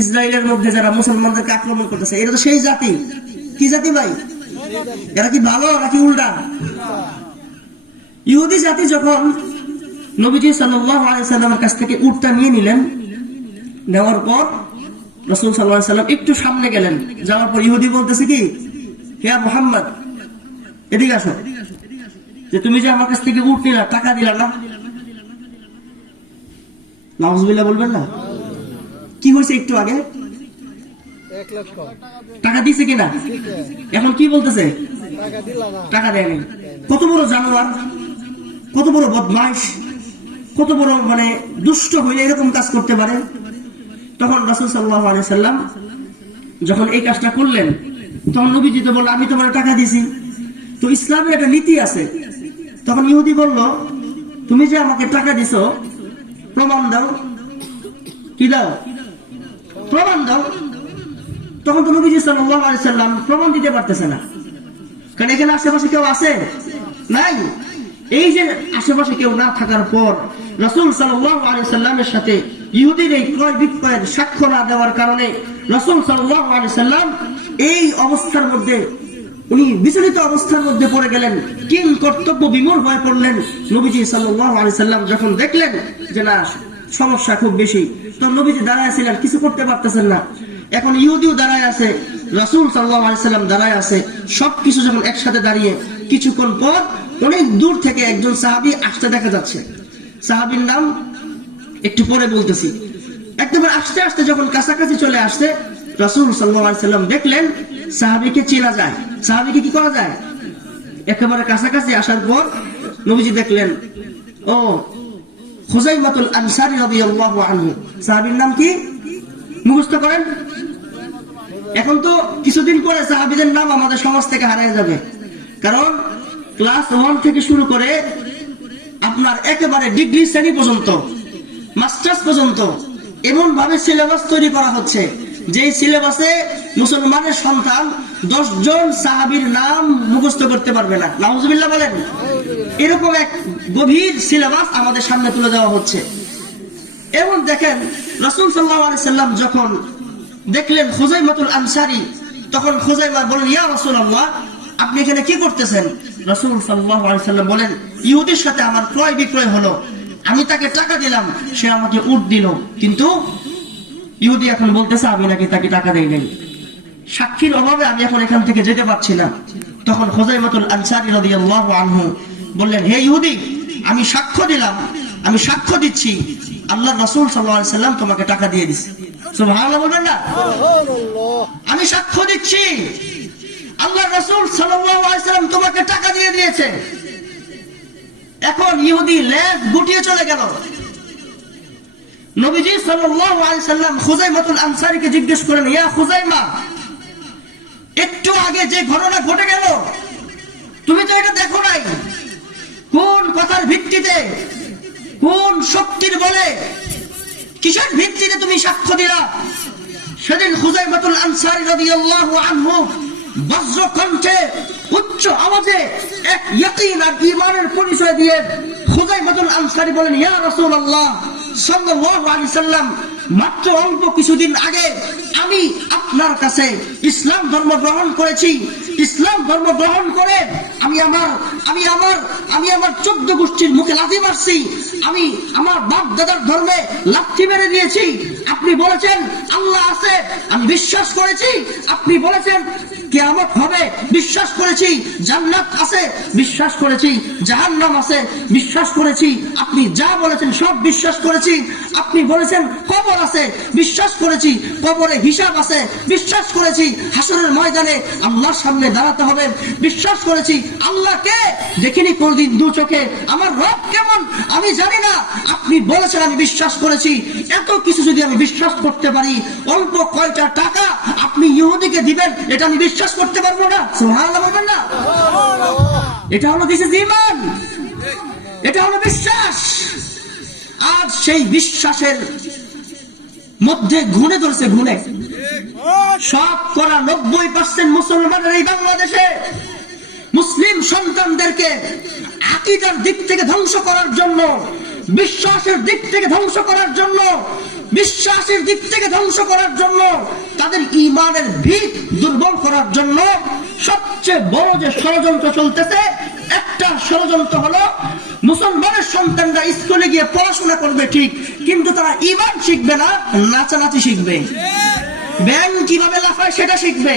ইসরায়েলের মধ্যে যারা মুসলমানদেরকে আক্রমণ করতেছে, এরা তো সেই জাতি। কি জাতি ভাই? এরা কি ভালো নাকি উল্টা? ইহুদি জাতি যখন নবীজি সাল্লাল্লাহু আলাইহি সাল্লামের কাছ থেকে উটটা নিয়ে নিলেন, নেওয়ার পর রাসূল সাল্লাল্লাহু আলাইহি সাল্লাম একটু সামনে গেলেন। যাওয়ার পর ইহুদি বলতেছে কি, হে মুহাম্মদ, এদিকে আসো, যে তুমি যে আমার কাছ থেকে উট নিলা, টাকা দিলা না? নাউজুবিল্লাহ বলবেন না? কি হয়েছে একটু আগে? 1 লক্ষ টাকা দিছে কিনা? এখন কি বলতেছে? টাকা দিলা না, টাকা দেয়নি। কত বড় জানোয়ার, কত বড় বদমাইশ, কত বড় মানে দুষ্ট হইলে এরকম কাজ করতে পারে। তখন রাসূল সাল্লাল্লাহু আলাইহি সাল্লাম যখন এই কাজটা করলেন, তখন নবীজি তো বলল, আমি তোমার টাকা দিছি। তো ইসলামের একটা নীতি আছে। তখন ইহুদি বলল, তুমি যে আমাকে টাকা দিছো, প্রমাণ দাও। কি দাও? প্রমাণ দাও। তখন তো নবীজি সাল্লাল্লাহু আলাইহি সাল্লাম প্রমাণ দিতে পারতেছে না, কারণ এখানে আশেপাশে কেউ আছে নাই। এই যে আশেপাশে কেউ না থাকার পর রাসূল সাল্লাল্লাহু আলাইহি সাল্লামের সাথে ইহুদির এই ক্রয় বিক্রয়ের সাক্ষ্য না দেওয়ার কারণে রাসূল সাল্লাল্লাহু আলাইহি সাল্লাম এই অবস্থার মধ্যে, উনি বিচলিত অবস্থার মধ্যে পড়ে গেলেন, কিং কর্তব্য বিমূঢ় হয়ে পড়লেন। নবীজি সাল্লাল্লাহু আলাইহি সাল্লাম যখন দেখলেন যে না, সমস্যা খুব বেশি, তখন নবীজি দাঁড়ায় ছিলেন, কিছু করতে পারতেছেন না। এখন ইহুদিও দাঁড়ায় আছে, রাসূল সাল্লাল্লাহু আলাইহি সাল্লাম দাঁড়ায় আছে, সবকিছু যখন একসাথে দাঁড়িয়ে কিছুক্ষণ পর অনেক দূর থেকে একজন সাহাবী আসতে দেখা যাচ্ছে। সাহাবীর নাম একটু পরে বলতেছি। একদম আস্তে আস্তে যখন কাছাকাছি চলে আসছে, রাসূল সাল্লাল্লাহু আলাইহি সাল্লাম দেখলেন সাহাবীকে চেনা যায়। সাহাবীকে কি করা যায়? একেবারে কাছাকাছি আসার পর নবীজি দেখলেন, ও খুযাইমাতুল আনসারী রাদিয়াল্লাহু আনহু। সাহাবীর নাম কি? মুখস্থ করেন। এখন তো কিছুদিন পরে সাহাবীদের নাম আমাদের সমাজ থেকে হারিয়ে যাবে, কারণ ক্লাস 1 থেকে শুরু করে আপনার একেবারে ডিগ্রি শ্রেণী পর্যন্ত, মাস্টার্স পর্যন্ত এমন ভাবে সিলেবাস তৈরি করা হচ্ছে, যে সিলেবাসে মুসলমানের সন্তান 10 জন সাহাবীর নাম মুখস্থ করতে পারবে না। নাউজুবিল্লাহ বলেন। এরকম এক গভীর সিলেবাস আমাদের সামনে তুলে দেওয়া হচ্ছে। এবং দেখেন রাসূল সাল্লাল্লাহু আলাইহি সাল্লাম যখন দেখলেন খুযাইমাতুল আনসারী, তখন খুযাইমা বলেন, ইয়া রাসূলুল্লাহ, আপনি এখানে কি করতেছেন? রাসূল সাল্লাল্লাহু আলাইহি সাল্লাম বলেন, ইহুদির সাথে আমার ক্রয় বিক্রয় হলো, আমি তাকে টাকা দিলাম, সে আমাকে উট দিল, কিন্তু ইহুদি এখন বলতেছে আমি নাকি তাকে টাকা দেই নাই। সাক্ষীর অভাবে আমি এখন এখান থেকে যেতে পারছি না। তখন খুযাইমাতুল আনসারী রাদিয়াল্লাহু আনহু বললেন, হে ইহুদি, আমি সাক্ষ্য দিলাম, আমি সাক্ষ্য দিচ্ছি আল্লাহর রাসূল সাল্লাল্লাহু আলাইহি সাল্লাম তোমাকে টাকা দিয়ে দিয়েছে। সুবহানাল্লাহ বলবেন না? আমি সাক্ষ্য দিচ্ছি আল্লাহর রাসূল সাল্লাল্লাহু আলাইহি সাল্লাম তোমাকে টাকা দিয়ে দিয়েছে। এখন ইহুদি লেজ গুটিয়ে চলে গেল। নবীজি সাল্লাল্লাহু আলাইহি সাল্লাম খুযাইমাতুল আনসারীকে জিজ্ঞেস করেন, ইয়া খুযাইমা, একটু আগে যে ঘটনা ঘটে গেল তুমি তো এটা দেখো নাই, কোন কথার ভিত্তিতে, কোন শক্তির বলে, কিসের ভিত্তিতে তুমি সাক্ষ্য দিলা? সেদিন খুযাইমাতুল আনসারী রাদিয়াল্লাহু আনহু বজ্র কণ্ঠে উচ্চ আওয়াজে এক ইয়াকিন আর ঈমানের পরিচয় দিয়ে খুযাইমাতুল আনসারী বলেন, ইয়া রাসূলুল্লাহ সাল্লাল্লাহু আলাইহি সাল্লাম, মাত্র অল্প কিছুদিন আগে আমি আপনার কাছে ইসলাম ধর্ম গ্রহণ করেছি। ইসলাম ধর্ম গ্রহণ করে আমি আমার 14 গোষ্ঠীর মুখে লাথি মারছি, আমি আমার বাপ দাদার ধর্মে লাথি মেরে দিয়েছি। আপনি বলেছেন আল্লাহ আছে, আমি বিশ্বাস করেছি। আপনি বলেছেন কিয়ামত হবে, বিশ্বাস করেছি। জান্নাত আছে, বিশ্বাস করেছি। জাহান্নাম আছে, বিশ্বাস করেছি। আপনি যা বলেছেন সব বিশ্বাস করেছি। আপনি বলেছেন কবর আছে, বিশ্বাস করেছি। কবরে হিসাব আছে, বিশ্বাস করেছি। হাসরের ময়দানে আল্লাহর সামনে দাঁড়াতে হবে, বিশ্বাস করেছি। আল্লাহকে দেখিনি কোনদিন দু চোখে, আমার রব কেমন আমি জানি না, আপনি বলেছেন, আমি বিশ্বাস করেছি। এত কিছু যদি আমি বিশ্বাস করতে পারি, অল্প কয়টা টাকা আপনি ইহুদিকে দিবেন এটা আমি বিশ্বাস করতে পারবো না? সুবহানাল্লাহ বলবেন না? এটা হলো দিস ইজ ঈমান, এটা হলো বিশ্বাস। আজ সেই বিশ্বাসের মধ্যে ঘুণে ধরছে, ঘুণে। সব করা 90% মুসলমানের এই বাংলাদেশে মুসলিম সন্তানদেরকে আকীদার দিক থেকে ধ্বংস করার জন্য, বিশ্বাসের দিক থেকে ধ্বংস করার জন্য, বিশ্বাসের দিক থেকে ধ্বংস করার জন্য, তাদের ঈমানের ভিত দুর্বল করার জন্য সবচেয়ে বড় যে ষড়যন্ত্র চলতেছে, একটা ষড়যন্ত্র হলো মুসলমানের সন্তানরা স্কুলে গিয়ে পড়াশোনা করবে ঠিক, কিন্তু তারা ঈমান শিখবে না, নাচানাচি শিখবে। ব্যাংক কিভাবে লাফায় সেটা শিখবে,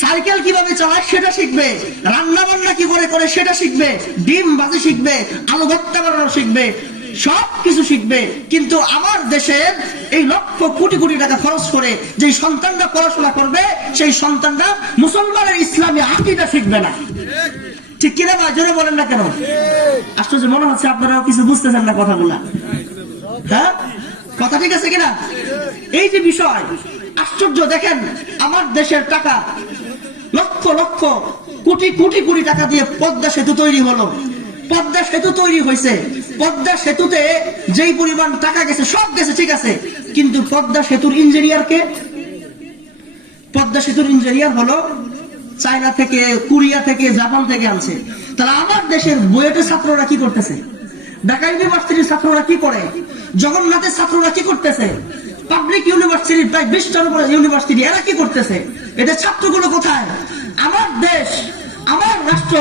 সাইকেল কিভাবে চালায় সেটা শিখবে, রান্না বান্না কি করে সেটা শিখবে, ডিম ভাজি শিখবে, আলু ভর্তা বানানো শিখবে, সব কিছু শিখবে। কিন্তু আমার দেশের এই লক্ষ কোটি কোটি টাকা খরচ করে যে সন্তানরা পড়াশোনা করবে, সেই সন্তানরা মুসলমানের ইসলামী আকীদা শিখবে না। ঠিক কিনা ভাই? জোরে বলেন না কেন? আশ্চর্য মনে হচ্ছে আপনারাও কিছু বুঝতেছেন না কথাগুলা। হ্যাঁ, কথা ঠিক আছে কিনা? এই যে বিষয় আশ্চর্য, দেখেন আমার দেশের টাকা লক্ষ লক্ষ কোটি কোটি কোটি টাকা দিয়ে পদ্মা সেতু তৈরি হলো। পদ্মা সেতু তৈরি হয়েছে, পদ্মা সেতুতে যেই পরিমাণ টাকা গেছে সব গেছে, ঠিক আছে, কিন্তু পদ্মা সেতুর ইঞ্জিনিয়ার কে? পদ্মা সেতুর ইঞ্জিনিয়ার হলো চায়না থেকে, কোরিয়া থেকে, জাপান থেকে আনছে। তাহলে আমার দেশের বুয়েটের ছাত্ররা কি করতেছে? ঢাকা ইউনিভার্সিটির ছাত্ররা কি করে? জগন্নাথের ছাত্ররা কি করতেছে? পাবলিক ইউনিভার্সিটির প্রায় 20টার উপরে ইউনিভার্সিটি, এরা কি করতেছে? এদের ছাত্রগুলো কোথায়? আমার দেশ, আমার রাষ্ট্র,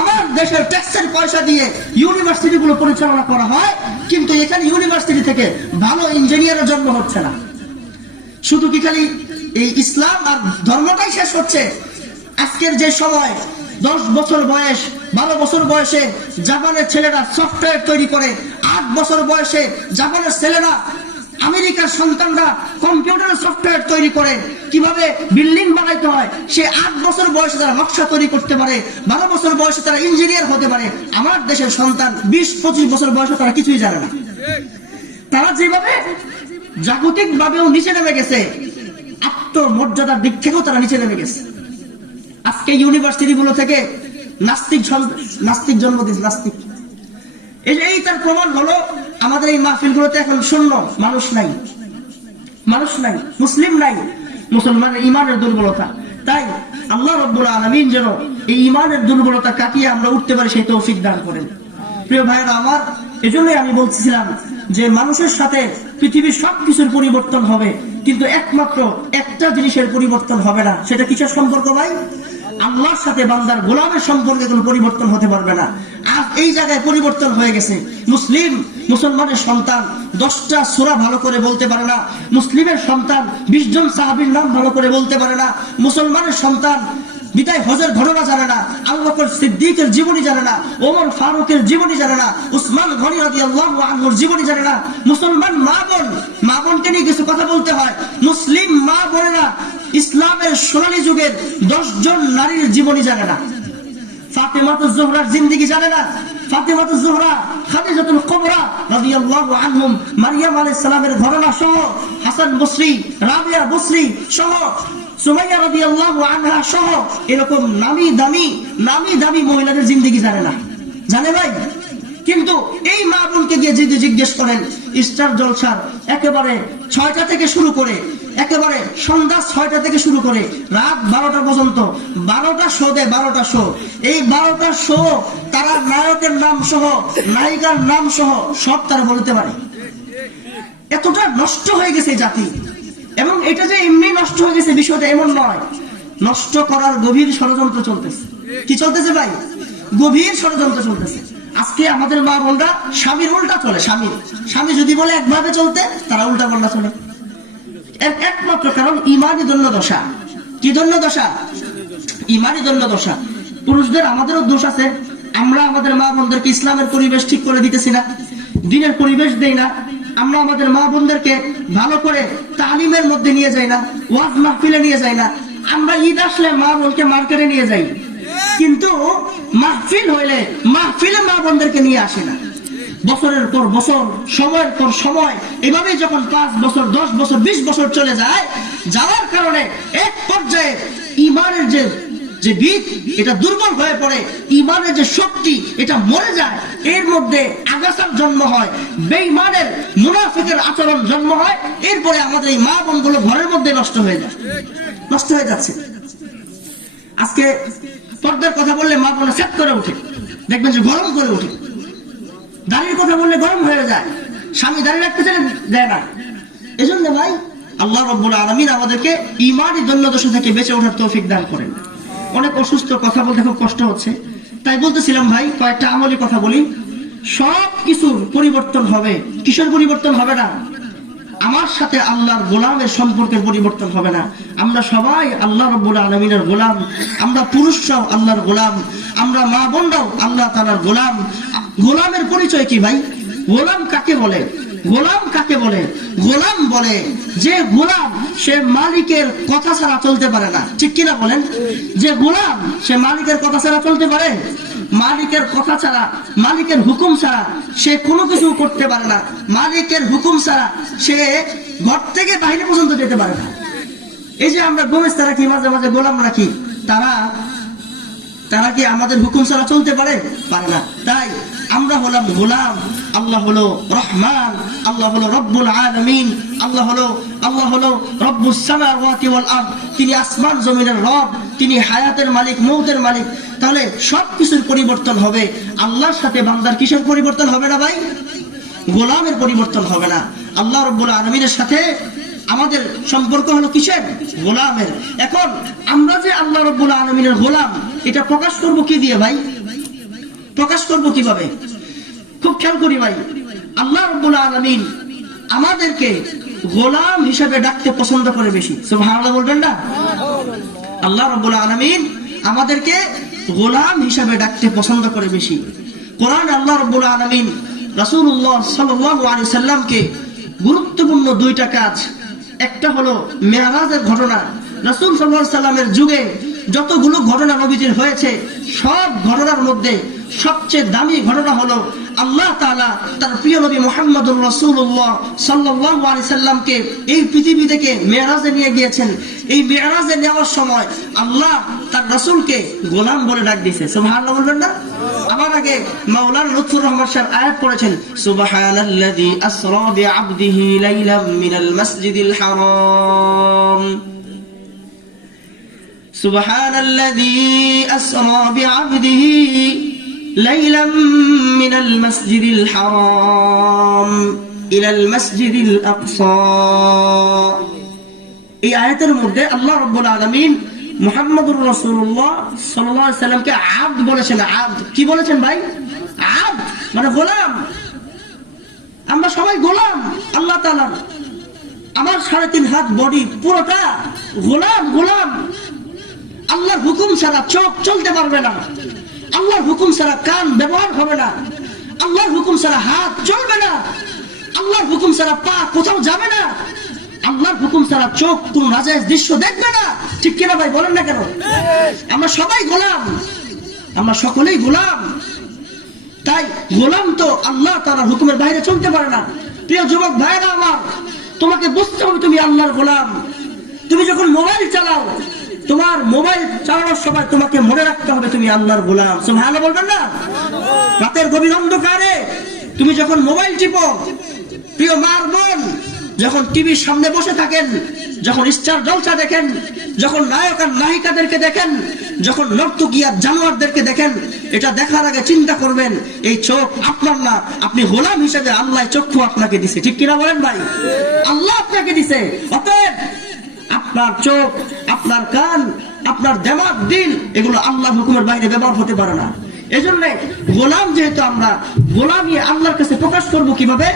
আমার দেশের ট্যাক্সের পয়সা দিয়ে ইউনিভার্সিটি গুলো পরিচালনা করা হয়, কিন্তু এখানে ইউনিভার্সিটি থেকে ভালো ইঞ্জিনিয়ারের জন্ম হচ্ছে না। শুধু কি খালি এই ইসলাম আর ধর্মটাই শেষ হচ্ছে? আজকের যে সময় 10 বছর বয়স, 12 বছর বয়সে জাপানের ছেলেরা সফটওয়্যার তৈরি করে, 8 বছর বয়সে জাপানের ছেলেরা, আমেরিকার সন্তানরা কম্পিউটারের সফটওয়্যার তৈরি করে, কিভাবে বিল্ডিং বানাইতে হয় সে 8 বছর বয়সে তারা নকশা তৈরি করতে পারে, 12 বছর বয়সে তারা ইঞ্জিনিয়ার হতে পারে। আমার দেশের সন্তান 20-25 বছর বয়সে তারা কিছুই জানে না। তারা যেভাবে জাগতিক ভাবেও নিচে নেমে গেছে, আত্মমর্যাদার দিক থেকেও তারা নিচে নেমে গেছে। আজকে ইউনিভার্সিটি গুলো থেকে নাস্তিক জন্ম দিয়েছে, নাস্তিক। এই তার প্রমাণ হলো আমাদের এই মাহফিল গুলোতে এখন শূন্য, মানুষ নাই, মানুষ নাই, মুসলিম নাই। মুসলমানের ইমানের দুর্বলতা। তাই আল্লাহ রাব্বুল আলামিন যেন এই ইমানের দুর্বলতা কাটিয়ে আমরা উঠতে পারি সেই তৌফিক দান করেন। প্রিয় ভাইরা আমার, এজন্যই আমি বলছিলাম যে মানুষের সাথে পৃথিবীর সবকিছুর পরিবর্তন হবে, কিন্তু একমাত্র একটা জিনিসের পরিবর্তন হবে না। সেটা কিসের সম্পর্ক ভাই? আল্লাহর সাথে বান্দার গোলামের সম্পর্কে কোনো পরিবর্তন হতে পারবে না। আজ এই জায়গায় পরিবর্তন হয়ে গেছে। মুসলমানের সন্তান 10টা সূরা ভালো করে বলতে পারে না, মুসলিমের সন্তান 20 জন সাহাবীর নাম ভালো করে বলতে পারে না, মুসলমানের সন্তান বিদায় হজের ঘটনা জানে না, আবু বকর সিদ্দিকের জীবনী জানে না, ওমর ফারুকের জীবনী জানে না, উসমান গনি রাদিয়াল্লাহু আনহুর জীবনী জানে না। মুসলমান মা বোনকে নিয়ে কিছু কথা বলতে হয়। মুসলিম মা বোনেরা ইসলামের সোনালী যুগের 10 জন নারীর জীবনী জানে না। ফাতেমাতুজ জোহরার জিন্দেগি জানে না। ফাতেমাতুজ জোহরা, খাদিজাতুল কুবরা রাদিয়াল্লাহু আনহুম, মারইয়াম আলাইহিস সালামের ঘটনা সহ, হাসান বসরি, রাবিয়া বসরি সহ, সুমাইয়া রাদিয়াল্লাহু আনহা সহ এরকম নামি দামি মহিলাদের জিন্দেগি জানে না। জানে ভাই? কিন্তু এই মা বোনকে গিয়ে যদি জিজ্ঞেস করেন স্টার জলসার একেবারে 6টা থেকে শুরু করে, একেবারে সন্ধ্যা 6টা থেকে শুরু করে রাত 12টা পর্যন্ত 12টা শো দেয়, 12টা শো। এই 12টা শো তারা নায়কের নাম সহ, নায়িকার নাম সহ সব তারা বলতে পারে। এতটা নষ্ট হয়ে গেছে জাতি। এবং এটা যে এমনি নষ্ট হয়ে গেছে বিষয়টা এমন নয়, নষ্ট করার গভীর ষড়যন্ত্র চলতেছে। কি চলতেছে ভাই? গভীর ষড়যন্ত্র চলতেছে। আজকে আমাদের মা বোনরা স্বামীর উল্টা চলে। স্বামী যদি বলে একভাবে চলতে, তারা উল্টা পাল্টা চলে। এর একমাত্র কারণ ইমানি দণ্ডদশা। কি দণ্ডদশা? ইমানি দণ্ডদশা। পুরুষদের আমাদেরও দোষ আছে। আমরা আমাদের মা বোনদেরকে ইসলামের পরিবেশ ঠিক করে দিতেছি না, দ্বীনের পরিবেশ দেই না। আমরা আমাদের মা বোনদেরকে ভালো করে তালিমের মধ্যে নিয়ে যাই না, ওয়াজ মাহফিলে নিয়ে যাই না। আমরা ঈদ আসলে মা বোনকে মার্কেটে নিয়ে যাই, কিন্তু মাহফিল হইলে মাহফিলে মা বোনদেরকে নিয়ে আসে না। বছরের পর বছর, সময়ের পর সময়, এভাবে যখন 5 বছর, 10 বছর, 20 বছর চলে যায়, যাওয়ার কারণে এক পর্যায়ে ইমানের যে বীজ এটা দুর্বল হয়ে পড়ে, ইমানের যে শক্তি এটা মরে যায়। এর মধ্যে আগাছার জন্ম হয়, বেঈমানের মুনাফিকের আচরণ জন্ম হয়। এরপরে আমাদের এই মা বোনগুলো ঘরের মধ্যে নষ্ট হয়ে যাচ্ছে। আজকে পর্দার কথা বললে মা বোন সেট করে ওঠে, দেখবেন যে গরম করে ওঠে। দাড়ির কথা বললে গরম হয়ে যায়, স্বামী দাড়ি রাখতে চাইলে দেয় না। এজন্য ভাই আল্লাহ রাব্বুল আলামিন আমাদেরকে ইমানি দণ্ডদশা থেকে বেঁচে ওঠার তৌফিক দান করেন। অনেক অসুস্থ, কথা বলতে খুব কষ্ট হচ্ছে, তাই বলতেছিলাম ভাই কয়েকটা আমলি কথা বলি। সব কিছুর পরিবর্তন হবে, কিসের পরিবর্তন হবে না? আমার সাথে আল্লাহর গোলামের সম্পর্কের পরিবর্তন হবে না। আমরা সবাই আল্লাহ রাব্বুল আলামিনের গোলাম। আমরা পুরুষরাও আল্লাহর গোলাম, আমরা মা বোনরাও আল্লাহ তাআলার গোলাম। গোলামের পরিচয় কি ভাই? গোলাম কাকে বলে? গোলাম বলে যে গোলাম সে মালিকের কথা ছাড়া চলতে পারে না। ঠিক কিনা বলেন? যে গোলাম সে মালিকের কথা ছাড়া চলতে পারে? মালিকের কথা ছাড়া, মালিকের হুকুম ছাড়া সে কোনো কিছু করতে পারে না। মালিকের হুকুম ছাড়া সে ঘর থেকে বাইরে পর্যন্ত যেতে পারে না। এই যে আমরা গোমেস্তা রাখি, মাঝে মাঝে গোলাম রাখি, তারা কি আমাদের হুকুম ছাড়া চলতে পারে? না। তাই আমরা হলাম গোলাম। আল্লাহ হলো রহমান, আল্লাহ হলো রব্বুল আলামিন, আল্লাহ হলো রব্বুস সামাওয়াতি ওয়াল আরদ। তিনি আসমান জমিনের রব, তিনি হায়াতের মালিক, মৌতের মালিক। তাহলে সবকিছুর পরিবর্তন হবে। আল্লাহর সাথে বান্দার কিসের পরিবর্তন হবে না ভাই? গোলামের পরিবর্তন হবে না। আল্লাহ রব্বুল আলামিনের সাথে আমাদের সম্পর্ক হলো কিসের? গোলামের। এখন আমরা যে আল্লাহ রব্বুল আলামিনের গোলাম, এটা প্রকাশ করব কি দিয়ে ভাই? প্রকাশ করব কিভাবে? খুব খেয়াল করি ভাই, আল্লাহ রব্বুল আলামিন আমাদেরকে গোলাম হিসেবে ডাকতে পছন্দ করে বেশি। সুবহানাল্লাহ বলবেন না? আল্লাহ রব্বুল আলামিন আমাদেরকে গোলাম হিসেবে ডাকতে পছন্দ করে বেশি। কোরআনে আল্লাহ রব্বুল আলামিন রাসূলুল্লাহ সাল্লাল্লাহু আলাইহি সাল্লামকে গুরুত্বপূর্ণ 2টা কাজ, একটা হলো মেরাজের ঘটনা। রাসূল সাল্লাল্লাহু আলাইহি সাল্লামের যুগে যতগুলো ঘটনা নবীজির হয়েছে, সব ঘটনার মধ্যে সবচেয়ে দামি ঘটনা হলো আল্লাহ তাআলা তার প্রিয় নবী মুহাম্মদুর রাসূলুল্লাহ সাল্লাল্লাহু আলাইহি সাল্লামকে এই পৃথিবী থেকে মেরাজে নিয়ে গিয়েছেন। এই মেরাজে নেওয়ার সময় আল্লাহ তার রাসূলকে গোলাম বলে ডাক দিয়েছে। সুবহানাল্লাহ বলবেন না? আমার আগে মাওলানা লুৎফুর রহমান সাহেব আয়াত পড়েছেন, সুবহানাল্লাযী আসরা বিআবদিহি লাইলাম মিনাল মাসজিদিল হারাম। সুবহানাল্লাযী আসরা বিআবদিহি লাইলাম মিনাল মাসজিদিল হারাম ইলাল মাসজিদিল আকসা। এই আয়াতের মধ্যে আল্লাহ রাব্বুল আলামিন মুহাম্মদুর রাসূলুল্লাহ সাল্লাল্লাহু আলাইহি সাল্লামকে আব্দ বলেছেন। আব্দ কি বলেছেন ভাই? আব্দ মানে গোলাম। আমরা সবাই গোলাম আল্লাহ তাআলার। আমার 3.5 হাত বডি পুরোটা গোলাম। গোলাম আল্লাহর হুকুম ছাড়া চোখ চলতে পারবে না, আল্লাহর হুকুম ছাড়া কান ব্যবহার হবে না, আল্লাহর হুকুম ছাড়া হাত চলবে না, আল্লাহর হুকুম ছাড়া পা কোথাও যাবে না, আল্লাহর হুকুম ছাড়া চোখ কোন নাজায়েজ দৃশ্য দেখবে না। ঠিক কিনা ভাই বলেন না কেন? আমরা সবাই গোলাম, আমরা সকলেই গোলাম। তাই গোলাম তো আল্লাহ তাআলার হুকুমের বাইরে চলতে পারে না। প্রিয় যুবক ভাইরা আমার, তোমাকে বুঝতে হবে তুমি আল্লাহর গোলাম। তুমি যখন মোবাইল চালাও, তোমার মোবাইল চালানোর সময় তোমাকে মনে রাখতে হবে তুমি আল্লাহর গোলাম। সুবহানাল্লাহ বলবেন না? রাতের গভীর অন্ধকারে তুমি যখন মোবাইল টিপো, প্রিয় মা বোন, যখন টিভির সামনে বসে থাকেন, যখন স্টার জলসা দেখেন, যখন নায়ক আর নায়িকাদেরকে দেখেন, যখন নর্তকী আর জানোয়ারদেরকে দেখেন, এটা দেখার আগে চিন্তা করবেন এই চোখ আপনার না, আপনি গোলাম হিসেবে আল্লাহ চক্ষু আপনাকে দিছে। ঠিক কিনা বলেন ভাই? আল্লাহ আপনাকে দিছে। অতএব আপনার চোখ, আপনার কান, আপনার দিমাগ, দিল, এগুলো আল্লাহর হুকুমের বাইরে ব্যবহার হতে পারে না। এজন্য গোলাম যেহেতু আমরা, গোলামি আল্লাহর কাছে প্রকাশ করব কিভাবে?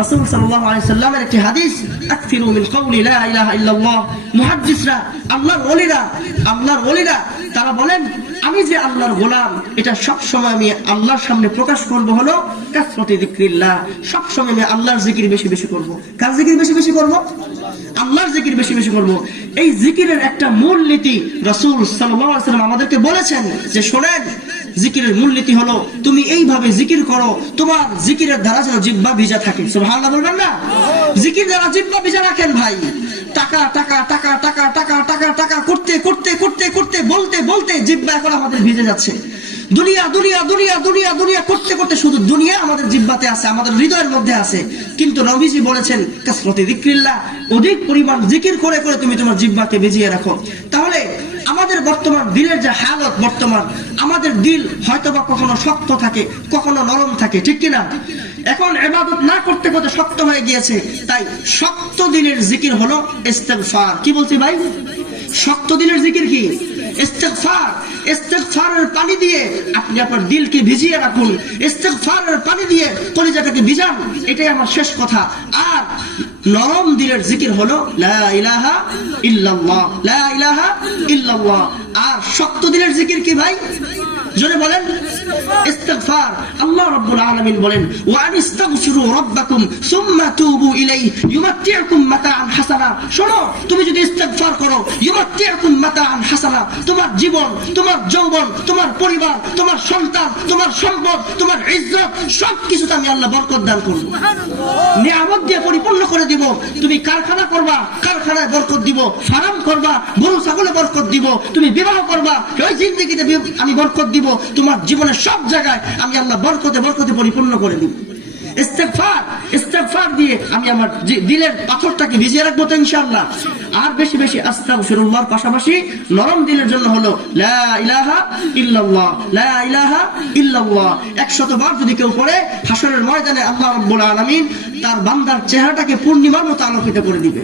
রাসূল সাল্লাল্লাহু আলাইহি সাল্লামের একটি হাদিস, আকসিরু মিন কওলি লা ইলাহা ইল্লাল্লাহ। মুহাদ্দিসরা, আল্লাহর ওলিরা তারা বলেন, আমি যে আল্লাহর গোলাম, এটা সব সময় আমি আল্লাহর সামনে প্রকাশ করব হলো কাসরাতি যিকরিল্লাহ। সব সময় আমি আল্লাহর জিকির বেশি বেশি করব। কার জিকির বেশি বেশি করব? আল্লাহর জিকির বেশি বেশি করব। এই জিকিরের একটা মূল নীতি রাসূল সাল্লাল্লাহু আলাইহি সাল্লাম আমাদেরকে বলেছেন যে শোনেন, জিকিরের মূলনীতি হলো তুমি এইভাবে জিকির করো, তোমার জিকিরের দ্বারা যেন জিহ্বা ভিজা থাকে। সুবহানাল্লাহ বলবেন না? জিকির দ্বারা জিহ্বা ভিজা রাখেন ভাই। টাকা টাকা টাকা টাকা টাকা টাকা টাকা করতে করতে করতে করতে বলতে বলতে জিহ্বা এখন আমাদের ভিজে যাচ্ছে। দুনিয়া দুনিয়া দুনিয়া দুনিয়া দুনিয়া করতে করতে শুধু দুনিয়া আমাদের জিহ্বাতে আছে, আমাদের হৃদয়ের মধ্যে আছে। কিন্তু নবীজি বলেছেন কাসরাতি যিকরিল্লাহ, অধিক পরিমাণ জিকির করে করে তুমি তোমার জিহ্বাকে ভিজিয়ে রাখো। তাহলে আমাদের বর্তমান দিলের যে হালত, বর্তমান আমাদের দিল হয়তোবা কখনো শক্ত থাকে, কখনো নরম থাকে। ঠিক কিনা? এখন ইবাদত না করতে করতে শক্ত হয়ে গিয়েছে। তাই শক্ত দিলের জিকির হলো ইস্তিগফার। কি বলছি ভাই? শক্ত দিলের জিকির কি? ইস্তিগফার। ইস্তিগফারের পানি দিয়ে আপনি আপনার দিলকে ভিজিয়ে রাখুন, ইস্তিগফারের পানি দিয়ে কলিজাটাকে ভিজান। এটাই আমার শেষ কথা। আর নরম দিলের জিকির হলো লা ইলাহা ইল্লাল্লাহ, লা ইলাহা ইল্লাল্লাহ। আর শক্ত দিলের জিকির কি ভাই? জোরে বলেন। ইস্তিগফার। আল্লাহ রাব্বুল আলামিন বলেন, ওয়া আনিস্তাগফিরু রাব্বাকুম সুম্মা তুবু ইলাইহি ইউমাত্তিউকুম মাতাআন হাসানা। শোনো, তুমি যদি ইস্তিগফার করো, ইউমাত্তিউকুম মাতাআন হাসানা, তোমার জীবন, তোমার যৌবন, তোমার পরিবার, তোমার সন্তান, তোমার সম্পদ, তোমার ইজ্জত, সবকিছুতে আমি আল্লাহ বরকত দান করব, নিয়ামত দিয়ে পরিপূর্ণ করে দিব। তুমি কারখানা করবা, কারখানায় বরকত দিব। ফার্ম করবা, গরু ছাগলে বরকত দিব। তুমি বিবাহ করবা, ওই জিন্দেগিতে আমি বরকত দিব। তোমার জীবনের সব জায়গায় আমি আল্লাহ বরকতে বরকতে পরিপূর্ণ করে দিব। ইস্তিগফার দিয়ে আমি আমার দিলের পাথরটাকে ভিজিয়ে রাখবো তো ইনশাআল্লাহ। আর বেশি বেশি আস্তাগফিরুল্লাহর পাশাপাশি নরম দিলের জন্য হলো লা ইলাহা ইল্লাল্লাহ, লা ইলাহা ইল্লাল্লাহ। 100 বার যদি কেউ পড়ে, হাসরের ময়দানে আল্লাহ রাব্বুল আলামিন তার বান্দার চেহারাটাকে পূর্ণিমার মতো আলোকিত করে দিবে।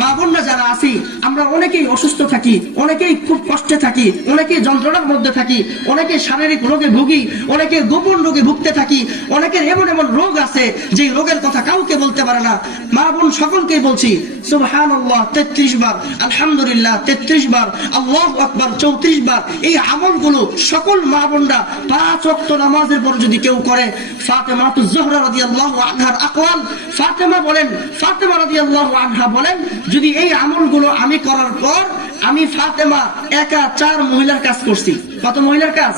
মা বোনরা যারা আছি, আমরা অনেকেই অসুস্থ থাকি, অনেকেই খুব কষ্টে থাকি, অনেকেই যন্ত্রণার মধ্যে থাকি, অনেকে শারীরিক রোগে ভুগি, অনেকে গোপন রোগে ভুগতে থাকি, অনেকের এমন এমন রোগ আছে যে রোগের কথা কাউকে বলতে পারে না। মা বোন সকলকেই বলছি সুবহানাল্লাহ 33 বার, আলহামদুলিল্লাহ 33 বার, আল্লাহু আকবার 34 বার। এই আমলগুলো সকল মা বোনরা 5 ওয়াক্ত নামাজের পর যদি কেউ করে, ফাতেমাতুজ জোহরা রাদিয়াল্লাহু আনহার আকওয়াল, ফাতেমা রাদিয়াল্লাহু আনহা বলেন, যদি এই আমলগুলো আমি করার পর, আমি ফাতেমা একা 4 মহিলার কাজ করছি। কত মহিলার কাজ?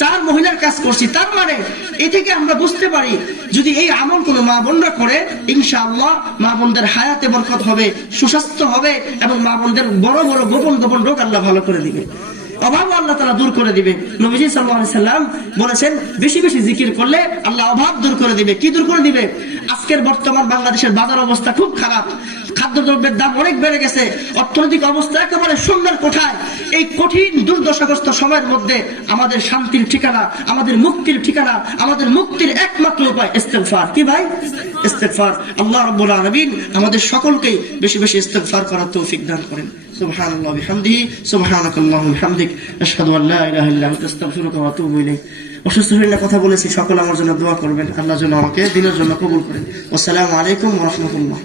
4 মহিলার কাজ করছি। তার মানে এ থেকে আমরা বুঝতে পারি, যদি এই আমলগুলো মা বোনরা করে, ইনশাআল্লাহ মা বোনদের হায়াতে বরকত হবে, সুস্বাস্থ্য হবে, এবং মা বোনদের বড় বড় গোপন গোপন রোগ আল্লাহ ভালো করে দিবে, অভাব আল্লাহ তাআলা দূর করে দিবে। নবীজি সাল্লাল্লাহু আলাইহি সাল্লাম বলেছেন, বেশি বেশি জিকির করলে আল্লাহ অভাব দূর করে দিবে। কি দূর করে দিবে? আজকের বর্তমান বাংলাদেশের বাজার অবস্থা খুব খারাপ, খাদ্যদ্রব্যের দাম অনেক বেড়ে গেছে, অর্থনৈতিক অবস্থা একেবারে শূন্যের কোঠায়। এই কঠিন দুর্দশাগ্রস্ত সময়ের মধ্যে আমাদের শান্তির ঠিকানা, আমাদের মুক্তির ঠিকানা, আমাদের মুক্তির একমাত্র উপায় ইস্তিগফার। কি ভাই? ইস্তিগফার। আল্লাহ রাব্বুল আলামিন আমাদের সকলকে বেশি বেশি ইস্তিগফার করার তৌফিক দান করেন। সুবহানাল্লাহ ওয়া বিহামদিহি সুবহানাকাল্লাহু ওয়া বিহামদিক আশহাদু আল লা ইলাহা ইল্লা আনতা আস্তাগফিরুকা ওয়া আতুবু ইলাইক। অসুস্থ শরীরে কথা বলেছি, সকলে আমার জন্য দোয়া করবেন, আল্লাহ যেন আমাকে দিনের জন্য কবুল করেন। আসসালামু আলাইকুম ওয়া রাহমাতুল্লাহ।